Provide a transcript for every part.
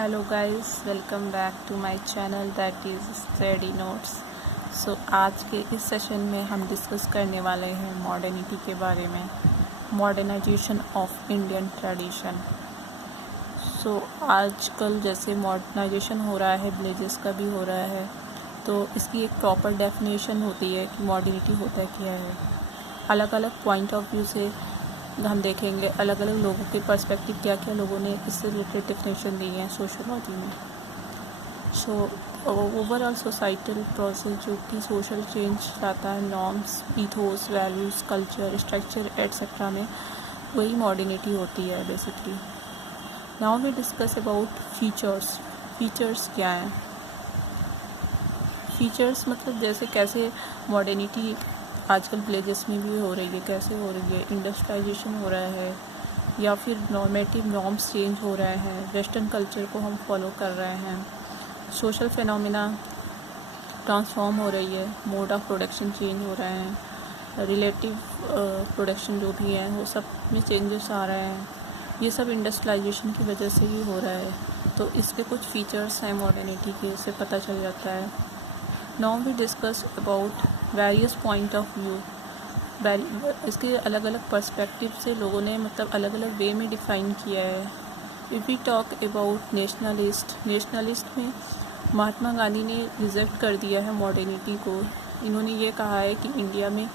Hello guys, welcome back to my channel that is study notes. So आज के इस session में हम डिस्कस करने वाले हैं मॉडर्निटी के बारे में, मॉडर्नाइजेशन ऑफ इंडियन ट्रेडिशन। सो आजकल जैसे मॉडर्नाइजेशन हो रहा है, विलेजेस का भी हो रहा है, तो इसकी एक प्रॉपर डेफिनेशन होती है कि मॉडर्निटी होता क्या है। अलग अलग पॉइंट ऑफ व्यू से हम देखेंगे, अलग अलग लोगों के पर्सपेक्टिव क्या क्या लोगों ने इससे रिलेटेड डेफिनेशन दी है सोशोलॉजी में। सो ओवरऑल सोसाइटल प्रोसेस जो कि सोशल चेंज लाता है, norms, ethos, values, culture, structure etcetera में, वही मॉडर्निटी होती है basically. Now we discuss about features. Features क्या हैं? फीचर्स मतलब जैसे कैसे मॉडर्निटी आजकल विलेजेस में भी हो रही है, कैसे हो रही है, इंडस्ट्रियलाइजेशन हो रहा है या फिर नॉर्मेटिव नॉर्म्स चेंज हो रहे हैं, वेस्टर्न कल्चर को हम फॉलो कर रहे हैं, सोशल फिनोमिना ट्रांसफॉर्म हो रही है, मोड ऑफ प्रोडक्शन चेंज हो रहे हैं, रिलेटिव प्रोडक्शन जो भी है वो सब में चेंजेस आ रहे हैं। ये सब इंडस्ट्रियलाइजेशन की वजह से ही हो रहा है। तो इसके कुछ फीचर्स हैं मॉडर्निटी के, उससे पता चल जाता है। Now we discuss about various point of view. इसके अलग अलग पर्सपेक्टिव से लोगों ने मतलब अलग अलग वे में डिफ़ाइन किया है। If we talk about nationalist में महात्मा गांधी ने रिजेक्ट कर दिया है मॉडर्निटी को। इन्होंने ये कहा है कि इंडिया में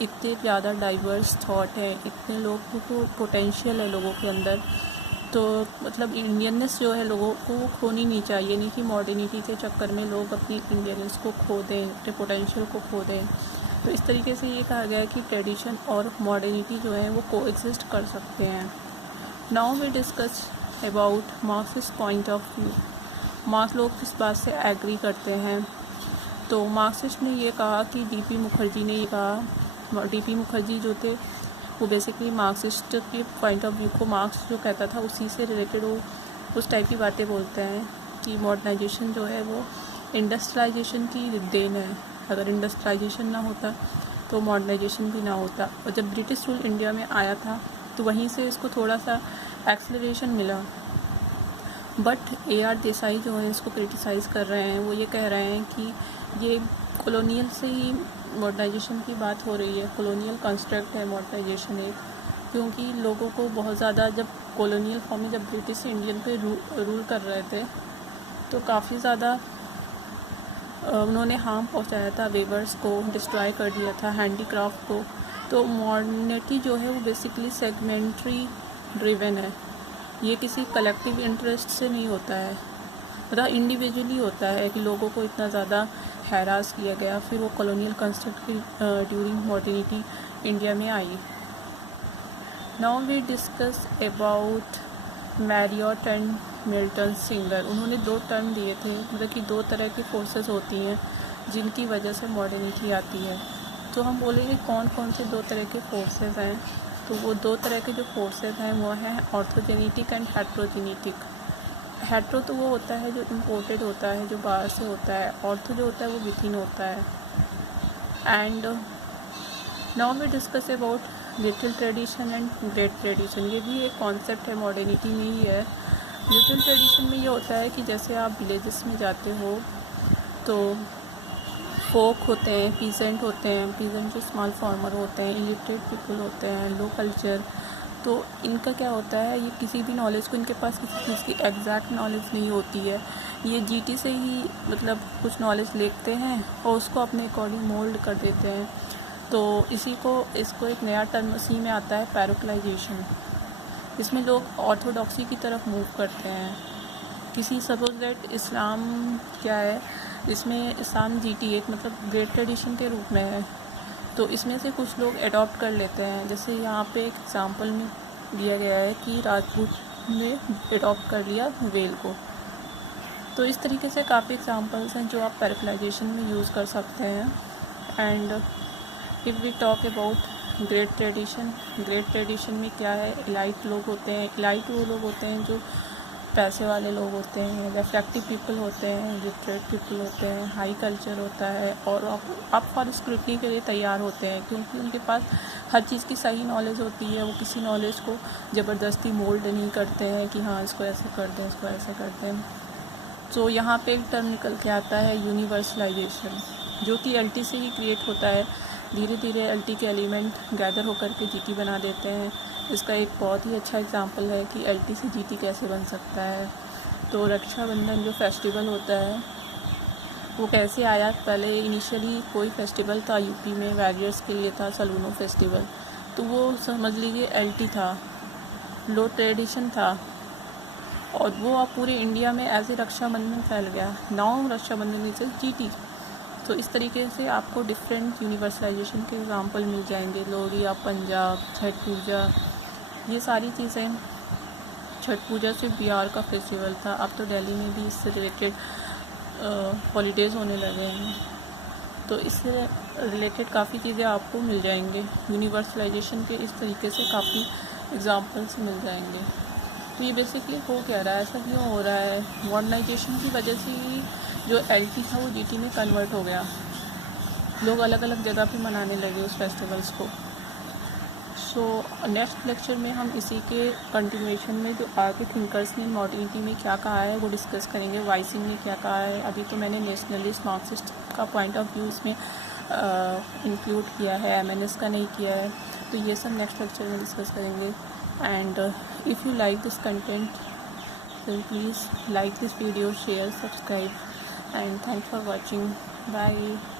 इतने ज़्यादा डाइवर्स थॉट है, इतने लोगों को पोटेंशियल है लोगों के अंदर, तो मतलब इंडियननेस जो है लोगों को वो खोनी नहीं चाहिए, नहीं कि मॉडर्निटी के चक्कर में लोग अपनी इंडियननेस को खो दें, अपने पोटेंशियल को खो दें। तो इस तरीके से ये कहा गया है कि ट्रेडिशन और मॉडर्निटी जो है वो कोएग्जिस्ट कर सकते हैं। Now we discuss about Marxist point of view. Marx लोग किस बात से एग्री करते हैं? तो मार्क्सिस्ट ने ये कहा कि डीपी मुखर्जी ने ये कहा, डीपी मुखर्जी जो थे वो बेसिकली मार्क्सिस्ट के पॉइंट ऑफ व्यू को, मार्क्स जो कहता था उसी से रिलेटेड वो उस टाइप की बातें बोलते हैं कि मॉडर्नाइजेशन जो है वो इंडस्ट्रियलाइजेशन की देन है। अगर इंडस्ट्रियलाइजेशन ना होता तो मॉडर्नाइजेशन भी ना होता। और जब ब्रिटिश रूल इंडिया में आया था तो वहीं से इसको थोड़ा सा एक्सेलरेशन मिला। बट AR देसाई जो है इसको क्रिटिसाइज़ कर रहे हैं। वो ये कह रहे हैं कि ये कॉलोनियल से ही मॉडर्नाइजेशन की बात हो रही है, कॉलोनियल कंस्ट्रक्ट है मॉडर्नाइजेशन एक, क्योंकि लोगों को बहुत ज़्यादा जब कॉलोनियल फॉर्म में जब ब्रिटिश इंडियन पे रूल कर रहे थे तो काफ़ी ज़्यादा उन्होंने हार्म पहुंचाया था, वेवर्स को डिस्ट्रॉय कर दिया था, हैंडीक्राफ्ट को। तो मॉडर्निटी जो है वो बेसिकली सेगमेंट्री ड्रिवन है, ये किसी कलेक्टिव इंटरेस्ट से नहीं होता है, मतलब इंडिविजुअली होता है कि लोगों को इतना ज़्यादा हैरास किया गया, फिर वो कॉलोनियल कंस्ट्रक्ट की ड्यूरिंग मॉडर्निटी इंडिया में आई। Now we discuss about Marriott and Milton Singer. उन्होंने 2 टर्म दिए थे, मतलब कि 2 तरह की फोर्सेस होती हैं जिनकी वजह से मॉडर्निटी आती है। तो हम बोलेंगे कौन कौन से 2 तरह के फोर्सेस हैं। तो वो 2 तरह के जो फोर्सेस हैं वो हैं ऑर्थोजेनेटिक एंड हेट्रोजेनेटिक। हेट्रो तो वो होता है जो इम्पोर्टेड होता है, जो बाहर से होता है। ऑर्थो जो होता है वो विथिन होता है। And now we discuss about little tradition and great tradition. ये भी एक कॉन्सेप्ट है मॉडर्निटी में ही है। लिटिल ट्रेडिशन में ये होता है कि जैसे आप विलेजेस में जाते हो तो फोक होते हैं, पीजेंट होते हैं, पीजेंट जो स्मॉल फार्मर होते हैं, इलिटरेट पीपल होते हैं, लो कल्चर। तो इनका क्या होता है, ये किसी भी नॉलेज को, इनके पास किसी चीज़ की एग्जैक्ट नॉलेज नहीं होती है। ये GT से ही मतलब कुछ नॉलेज लेते हैं और उसको अपने अकॉर्डिंग मोल्ड कर देते हैं। तो इसको एक नया टर्म उसी में आता है, पैरोक्लाइजेशन। इसमें लोग ऑर्थोडॉक्सी की तरफ मूव करते हैं। किसी सपोज दैट इस्लाम क्या है, इसमें इस्लाम GT एक मतलब ग्रेट ट्रेडिशन के रूप में है, तो इसमें से कुछ लोग अडॉप्ट कर लेते हैं। जैसे यहाँ पे एक एग्जांपल में दिया गया है कि राजपूत ने अडॉप्ट कर लिया वेल को। तो इस तरीके से काफ़ी एग्जांपल्स हैं जो आप पैराग्लाइजेशन में यूज़ कर सकते हैं। And if we talk about great tradition में क्या है, इलाइट लोग होते हैं। इलाइट वो लोग होते हैं जो पैसे वाले लोग होते हैं, रेफ्लेक्टिव पीपल होते हैं, लिटरेट पीपल होते हैं, हाई कल्चर होता है, और आप फॉर स्क्रूटनी के लिए तैयार होते हैं क्योंकि उनके पास हर चीज़ की सही नॉलेज होती है। वो किसी नॉलेज को ज़बरदस्ती मोल्ड नहीं करते हैं कि हाँ इसको ऐसे कर दें, इसको ऐसे कर दें। तो यहाँ पे एक टर्म निकल के आता है यूनिवर्सलाइजेशन, जो कि एलटी से ही क्रिएट होता है। धीरे धीरे एलटी के एलिमेंट गैदर होकर के जीटी बना देते हैं। इसका एक बहुत ही अच्छा एग्जांपल है कि एलटी से जीटी कैसे बन सकता है। तो रक्षाबंधन जो फेस्टिवल होता है वो कैसे आया? पहले इनिशियली कोई फेस्टिवल था यूपी में, वॉरियर्स के लिए था सलूनो फेस्टिवल, तो वो समझ लीजिए एलटी था, लो ट्रेडिशन था, और वो अब पूरे इंडिया में एज ए रक्षाबंधन फैल गया। Now Rakshabandhan is GT. तो इस तरीके से आपको डिफरेंट यूनिवर्सलाइजेशन के एग्जांपल मिल जाएंगे। लोहड़ी, पंजाब, छठ पूजा, ये सारी चीज़ें। छठ पूजा सिर्फ बिहार का फेस्टिवल था, अब तो दिल्ली में भी इससे रिलेटेड हॉलीडेज़ होने लगे हैं। तो इससे रिलेटेड काफ़ी चीज़ें आपको मिल जाएंगे। यूनिवर्सलाइजेशन के इस तरीके से काफ़ी एग्जांपल्स मिल जाएंगे। तो ये बेसिकली हो क्या रहा है, ऐसा क्यों हो रहा है? मॉडर्नाइजेशन की वजह से ही जो एलटी था वो जीटी में कन्वर्ट हो गया। लोग अलग अलग जगह पे मनाने लगे उस फेस्टिवल्स को। सो नेक्स्ट लेक्चर में हम इसी के कंटिन्यूएशन में जो आगे थिंकर्स ने मॉडर्निटी में क्या कहा है वो डिस्कस करेंगे। वाइसिंग ने क्या कहा है। अभी तो मैंने नेशनलिस्ट मार्क्सिस्ट का पॉइंट ऑफ व्यू इसमें इंक्लूड किया है, एमएनएस का नहीं किया है। तो ये सब नेक्स्ट लेक्चर में डिस्कस करेंगे। And if you like this content then please like this video, share, subscribe, and thanks for watching. Bye.